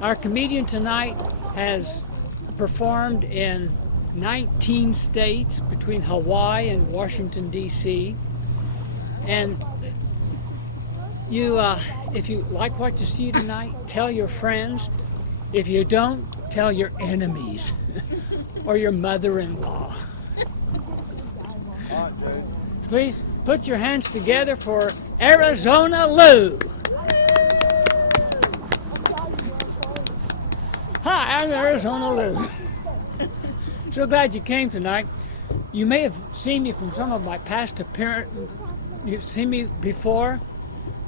Our comedian tonight has performed in 19 states between Hawaii and Washington, D.C. And if you like what you see tonight, tell your friends. If you don't, tell your enemies or your mother-in-law. Please put your hands together for Arizona Lou. Hi, I'm Arizona Lou. So glad you came tonight. You may have seen me from some of my past appearances. You've seen me before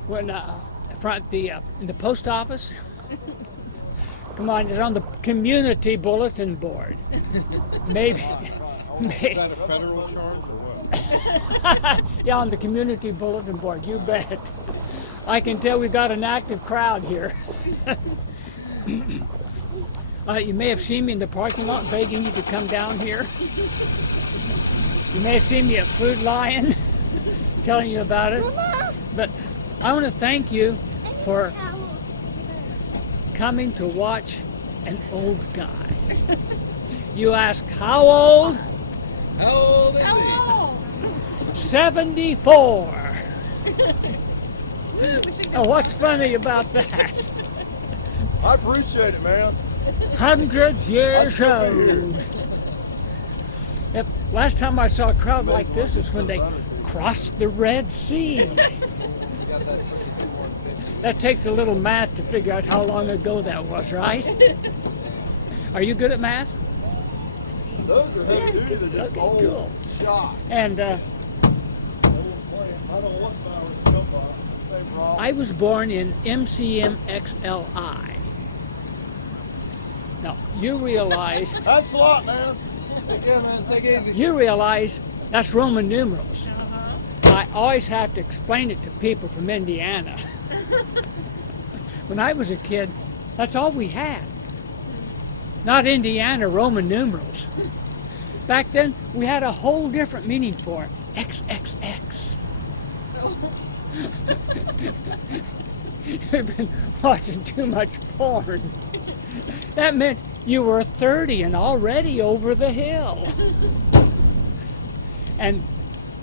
when in the post office. Come on, it's on the community bulletin board. Maybe. Is that a federal charge or what? Yeah, on the community bulletin board, you bet. I can tell we've got an active crowd here. You may have seen me in the parking lot begging you to come down here. You may have seen me at Food Lion telling you about it. But I want to thank you for coming to watch an old guy. You ask, how old? How old is he? 74. Now, what's funny about that? I appreciate it, man. Hundreds years old. Yep. Last time I saw a crowd like this is when they crossed the Red Sea. That takes a little math to figure out how long ago that was, right? Are you good at math? Those are heavy duty. They're just old Cool. shot. And I don't know what flowers to come by. Same problem. I was born in MCMXLI. Now, you realize Thanks a lot, man. Take care, man. Take it easy. that's Roman numerals. I always have to explain it to people from Indiana. When I was a kid, that's all we had. Not Indiana Roman numerals. Back then, we had a whole different meaning for it. XXX. You've been watching too much porn. That meant you were 30 and already over the hill. And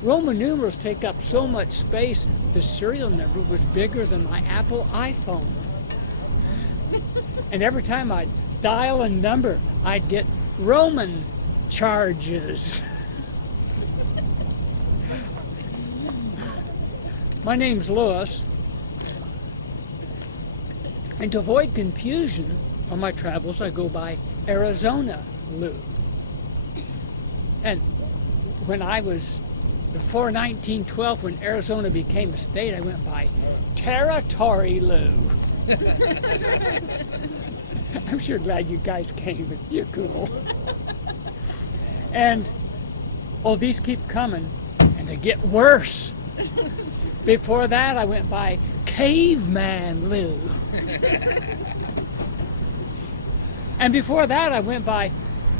Roman numerals take up so much space, the serial number was bigger than my Apple iPhone. And every time I'd dial a number, I'd get Roman charges. My name's Louis. And to avoid confusion on my travels, I go by Arizona Lou. And when I was, before 1912, when Arizona became a state, I went by Territory Lou. I'm sure glad you guys came, but you're cool. And, oh, these keep coming, and they get worse. Before that, I went by Caveman Lou. And before that, I went by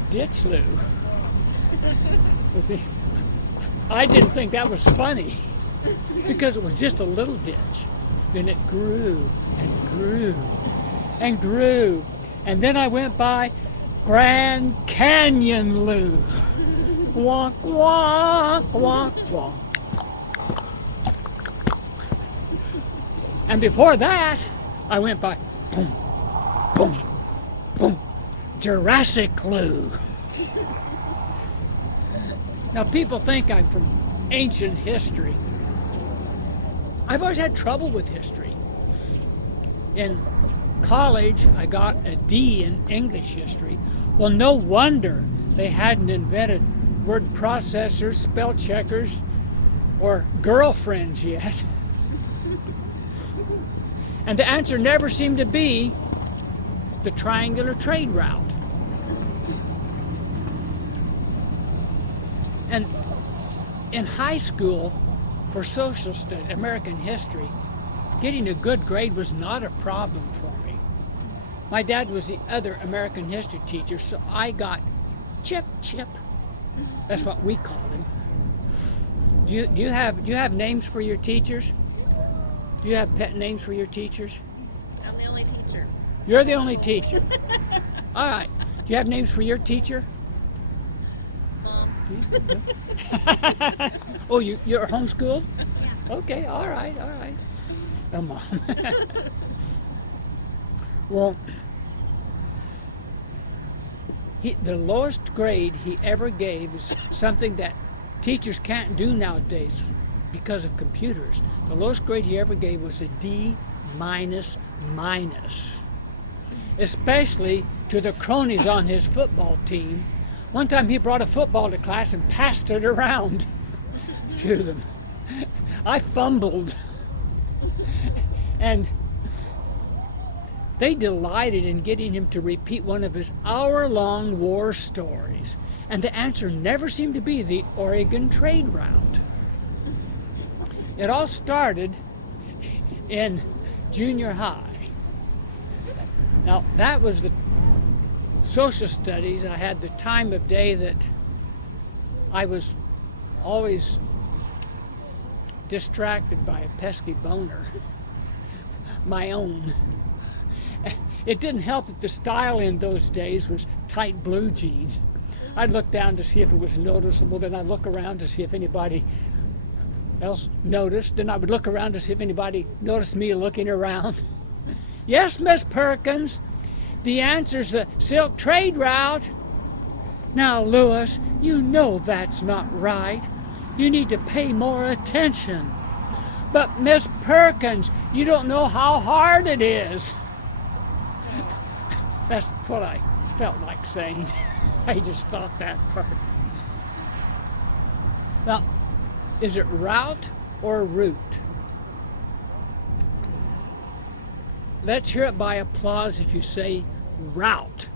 Ditch Lou. You see, I didn't think that was funny because it was just a little ditch. Then it grew and grew and grew. And then I went by Grand Canyon Lou. Wonk, wonk, wonk, wonk. And before that, I went by boom, boom, boom, Jurassic Lou. Now people think I'm from ancient history. I've always had trouble with history. In college, I got a D in English history. Well, no wonder they hadn't invented word processors, spell checkers, or girlfriends yet. And the answer never seemed to be the triangular trade route. And in high school, for social study, American history, getting a good grade was not a problem for me. My dad was the other American history teacher, so I got Chip. That's what we called him. Do you have names for your teachers? Do you have pet names for your teachers? I'm the only teacher. You're the only teacher. All right. Do you have names for your teacher? Mom. Oh, you're homeschooled? Okay, all right. Oh, Mom. Well, the lowest grade he ever gave is something that teachers can't do nowadays because of computers. The lowest grade he ever gave was a D minus minus, especially to the cronies on his football team. One time he brought a football to class and passed it around to them. I fumbled. And they delighted in getting him to repeat one of his hour-long war stories. And the answer never seemed to be the Oregon trade route. It all started in junior high. Now, that was the social studies. I had the time of day that I was always distracted by a pesky boner, my own. It didn't help that the style in those days was tight blue jeans. I'd look down to see if it was noticeable, then I'd look around to see if anybody else noticed, then I would look around to see if anybody noticed me looking around. Yes, Miss Perkins, the answer's the silk trade route. Now, Lewis, you know that's not right. You need to pay more attention. But, Miss Perkins, you don't know how hard it is. That's what I felt like saying. I just thought that part. Now, is it route or route? Let's hear it by applause if you say route.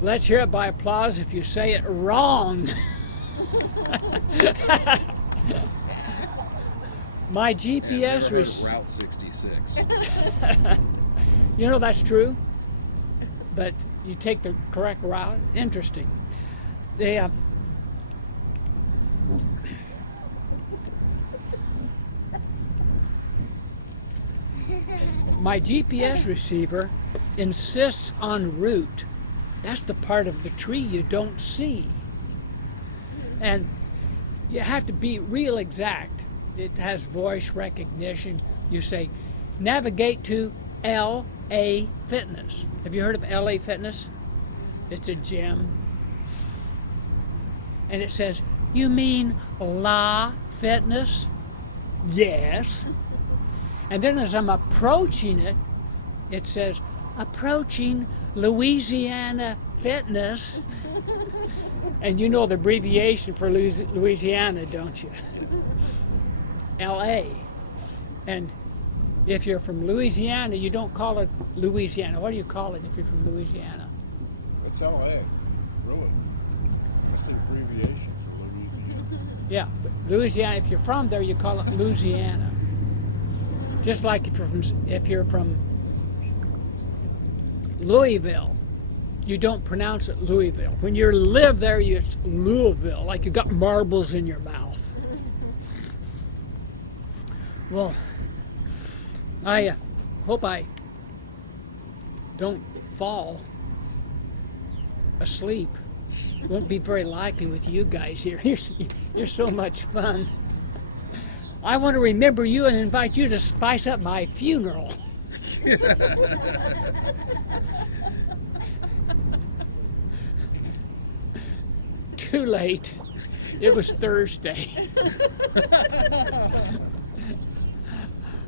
Let's hear it by applause if you say it wrong. My GPS Route 66. You know that's true, but you take the correct route. Interesting. My GPS receiver insists on route. That's the part of the tree you don't see. And you have to be real exact. It has voice recognition. You say, navigate to LA Fitness. Have you heard of LA Fitness? It's a gym. And it says, you mean La Fitness? Yes. And then as I'm approaching it, it says, approaching Louisiana Fitness. And you know the abbreviation for Louisiana, don't you? LA. And if you're from Louisiana, you don't call it Louisiana. What do you call it if you're from Louisiana? What's LA? Really? What's the abbreviation for Louisiana? Yeah, but Louisiana, if you're from there, you call it Louisiana. Just like if you're from Louisville, you don't pronounce it Louisville. When you live there, it's Louisville, like you got marbles in your mouth. Well, I hope I don't fall asleep. It won't be very likely with you guys here. You're so much fun. I want to remember you and invite you to spice up my funeral. Too late. It was Thursday.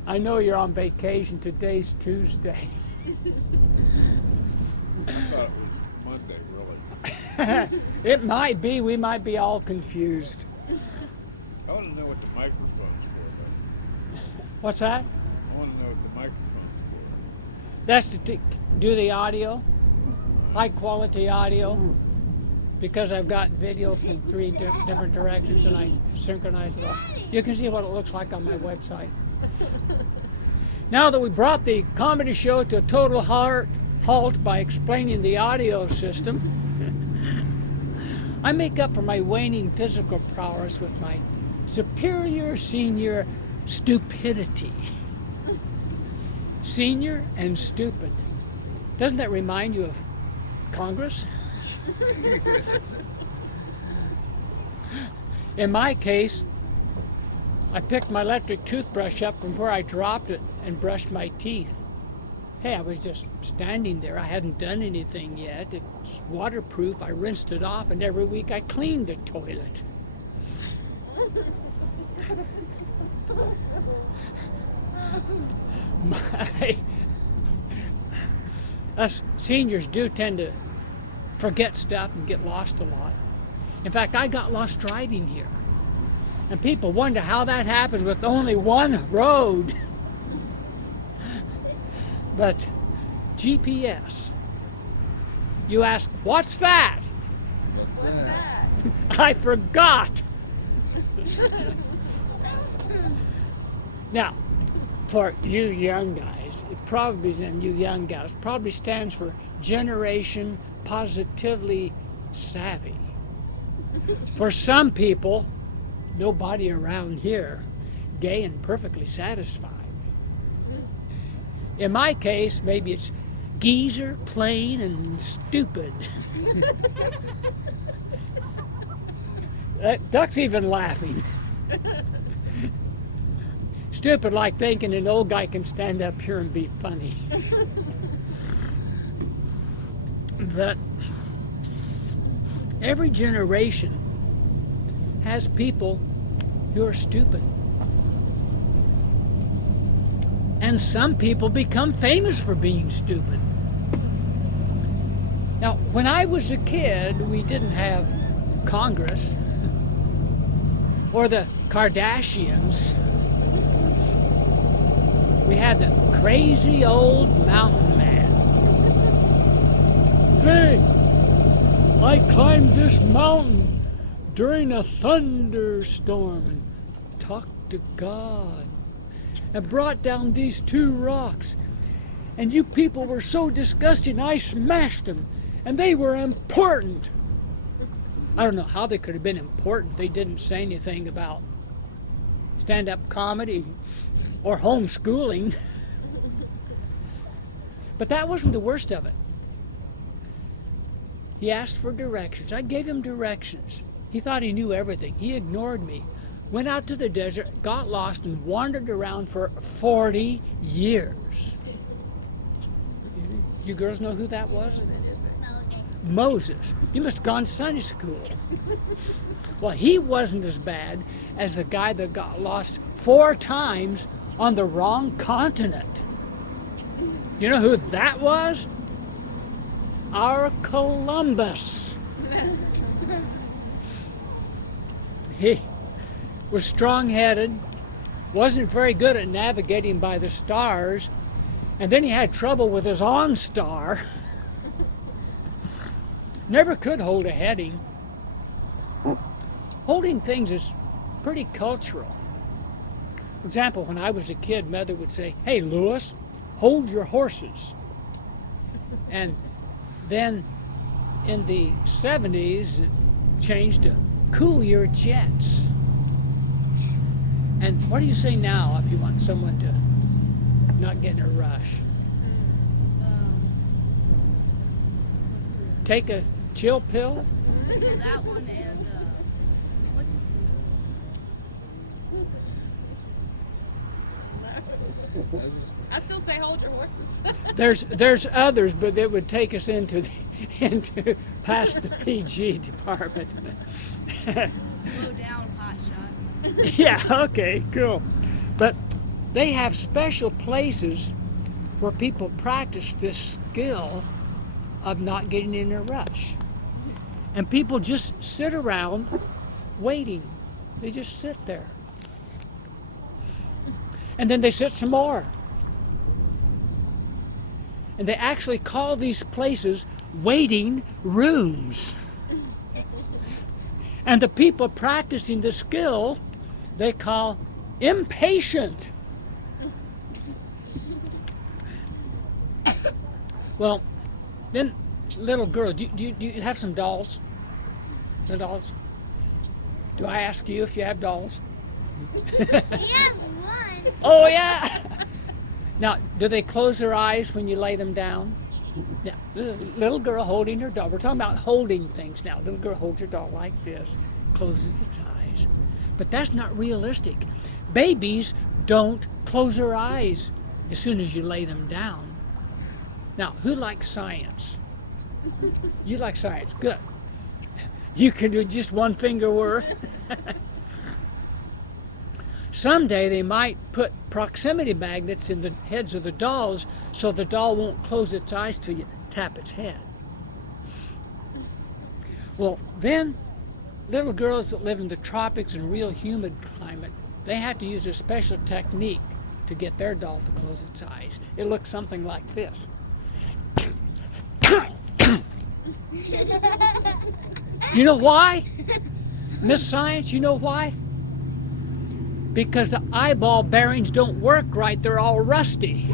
I know you're on vacation. Today's Tuesday. I thought it was Monday, really. It might be. We might be all confused. I want to know what the microphone's for. What's that? I want to know what the microphone's for. That's to do the audio, high quality audio, because I've got video from three different directions and I synchronize it all. You can see what it looks like on my website. Now that we brought the comedy show to a total halt by explaining the audio system, I make up for my waning physical prowess with my superior senior stupidity. Senior and stupid. Doesn't that remind you of Congress? In my case, I picked my electric toothbrush up from where I dropped it and brushed my teeth. Hey, I was just standing there. I hadn't done anything yet. It's waterproof. I rinsed it off, and every week I cleaned the toilet. Us seniors do tend to forget stuff and get lost a lot. In fact, I got lost driving here. And people wonder how that happens with only one road. But GPS. You ask, what's that? What's What's that? that? I forgot. Now, for you young guys, it probably, and you young guys, probably stands for Generation Positively Savvy. For some people, nobody around here, gay and perfectly satisfied. In my case, maybe it's geezer, plain, and stupid. That duck's even laughing. Stupid like thinking an old guy can stand up here and be funny. But every generation has people who are stupid. And some people become famous for being stupid. Now, when I was a kid, we didn't have Congress or the Kardashians. We had the crazy old mountain man. Hey, I climbed this mountain during a thunderstorm and talked to God and brought down these 2 rocks. And you people were so disgusting, I smashed them. And they were important. I don't know how they could have been important. They didn't say anything about stand-up comedy or homeschooling. But that wasn't the worst of it. He asked for directions. I gave him directions. He thought he knew everything. He ignored me. Went out to the desert, got lost, and wandered around for 40 years. You girls know who that was? Moses. You must have gone to Sunday school. Well, he wasn't as bad as the guy that got lost 4 times on the wrong continent. You know who that was? Our Columbus. He was strong-headed, wasn't very good at navigating by the stars, and then he had trouble with his OnStar. Never could hold a heading. Holding things is pretty cultural. For example, when I was a kid, Mother would say, "Hey, Lewis, hold your horses." And then in the 70s, it changed to cool your jets. And what do you say now if you want someone to not get in a rush? Take a chill pill? That one and what's I still say hold your horses. There's others, but it would take us into past the PG department. Slow down, hotshot. Yeah, okay, cool. But they have special places where people practice this skill of not getting in a rush. And people just sit around waiting. They just sit there. And then they sit some more. And they actually call these places waiting rooms. And the people practicing the skill, they call impatient. Well, then, little girl, do you have some dolls? No dolls? Do I ask you if you have dolls? He has one. Oh, yeah. Now, do they close their eyes when you lay them down? Yeah, little girl holding her doll. We're talking about holding things now. Little girl holds her doll like this, closes its eyes. But that's not realistic. Babies don't close their eyes as soon as you lay them down. Now, who likes science? You like science, good. You can do just one finger worth. Someday they might put proximity magnets in the heads of the dolls so the doll won't close its eyes till you tap its head. Well, then little girls that live in the tropics and real humid climate, they have to use a special technique to get their doll to close its eyes. It looks something like this. You know why? Miss Science, you know why? Because the eyeball bearings don't work right, they're all rusty.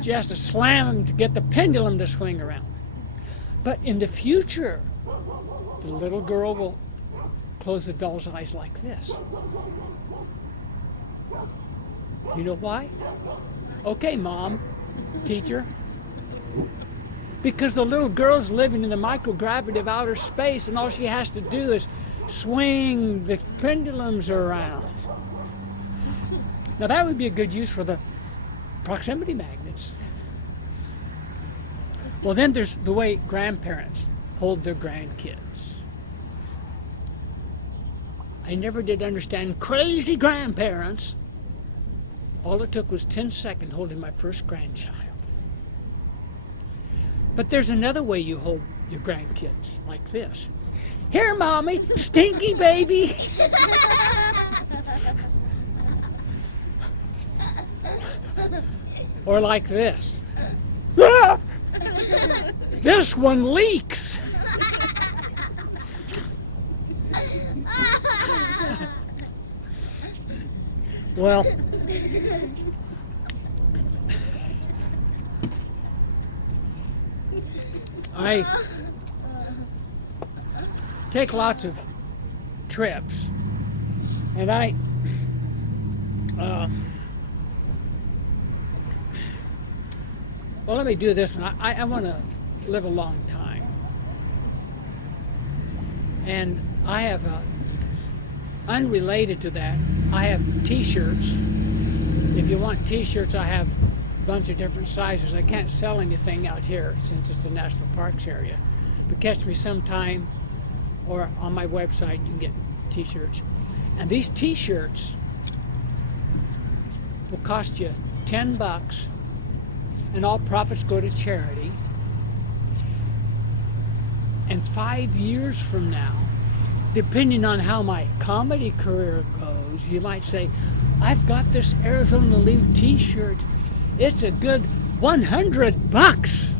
She has to slam them to get the pendulum to swing around. But in the future, the little girl will close the doll's eyes like this. You know why? Okay, Mom, teacher. Because the little girl's living in the microgravity of outer space, and all she has to do is swing the pendulums around. Now that would be a good use for the proximity magnets. Well, then there's the way grandparents hold their grandkids. I never did understand crazy grandparents. All it took was 10 seconds holding my first grandchild. But there's another way you hold your grandkids, like this. Here, Mommy, stinky baby. Or like this. Ah! This one leaks. Well, I take lots of trips, and well, let me do this one. I want to live a long time, and I have unrelated to that, I have t-shirts. If you want t-shirts, I have a bunch of different sizes. I can't sell anything out here since it's a national parks area, but catch me sometime or on my website, you can get t-shirts. And these t-shirts will cost you $10, and all profits go to charity. And 5 years from now, depending on how my comedy career goes, you might say, I've got this Arizona Leaf t-shirt. It's a good $100.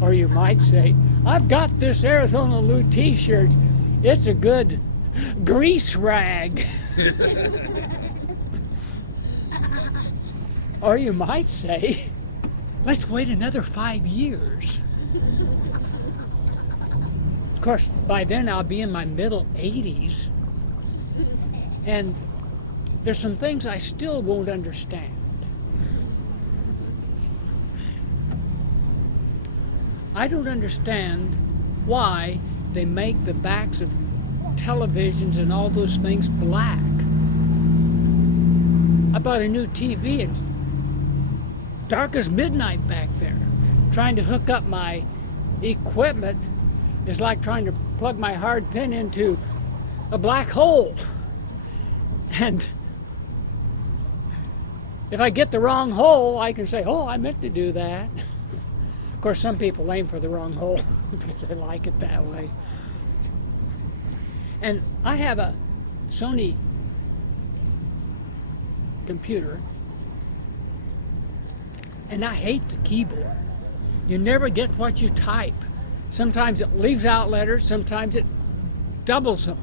Or you might say, I've got this Arizona Lou t-shirt. It's a good grease rag. Or you might say, let's wait another 5 years. Of course, by then I'll be in my middle 80s. And there's some things I still won't understand. I don't understand why they make the backs of televisions and all those things black. I bought a new TV and it's dark as midnight back there. Trying to hook up my equipment is like trying to plug my hard pin into a black hole. And if I get the wrong hole, I can say, oh, I meant to do that. Of course, some people aim for the wrong hole because they like it that way. And I have a Sony computer, and I hate the keyboard. You never get what you type. Sometimes it leaves out letters, sometimes it doubles them.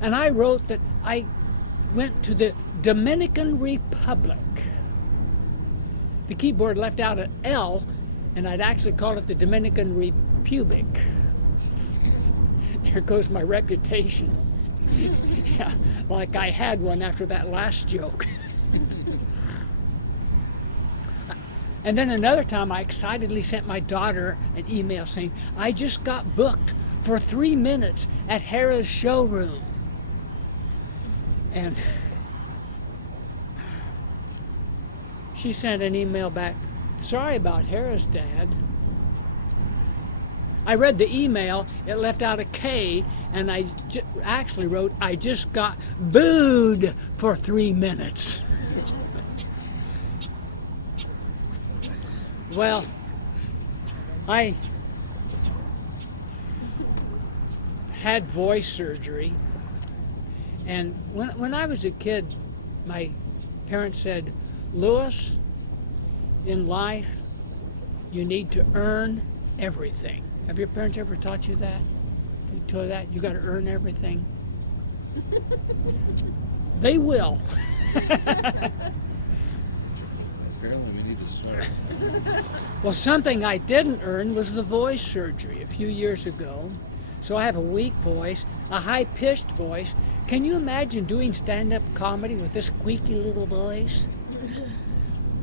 And I wrote that I went to the Dominican Republic. The keyboard left out an L, and I'd actually call it the Dominican Republic. There goes my reputation. Yeah, like I had one after that last joke. And then another time I excitedly sent my daughter an email saying, I just got booked for 3 minutes at Harrah's showroom. And she sent an email back, sorry about Harrah's, Dad. I read the email, it left out a K, and I actually wrote, I just got booed for 3 minutes. Well, I had voice surgery, and when I was a kid, my parents said, Louis, in life, you need to earn everything. Have your parents ever taught you that? You told that you got to earn everything? They will. Apparently we need to start. Well, something I didn't earn was the voice surgery a few years ago. So I have a weak voice, a high-pitched voice. Can you imagine doing stand-up comedy with this squeaky little voice?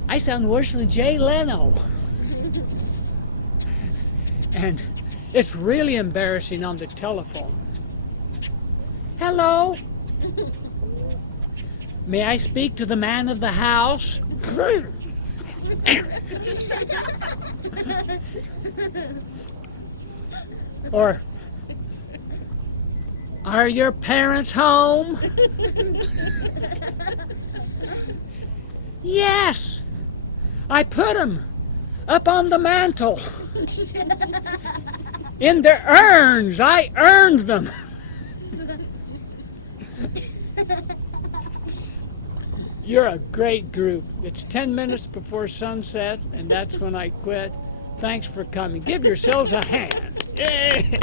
I sound worse than Jay Leno. And it's really embarrassing on the telephone. Hello? May I speak to the man of the house? Or, are your parents home? Yes, I put them up on the mantle. In their urns, I earned them. You're a great group. It's 10 minutes before sunset, and that's when I quit. Thanks for coming. Give yourselves a hand. Yay!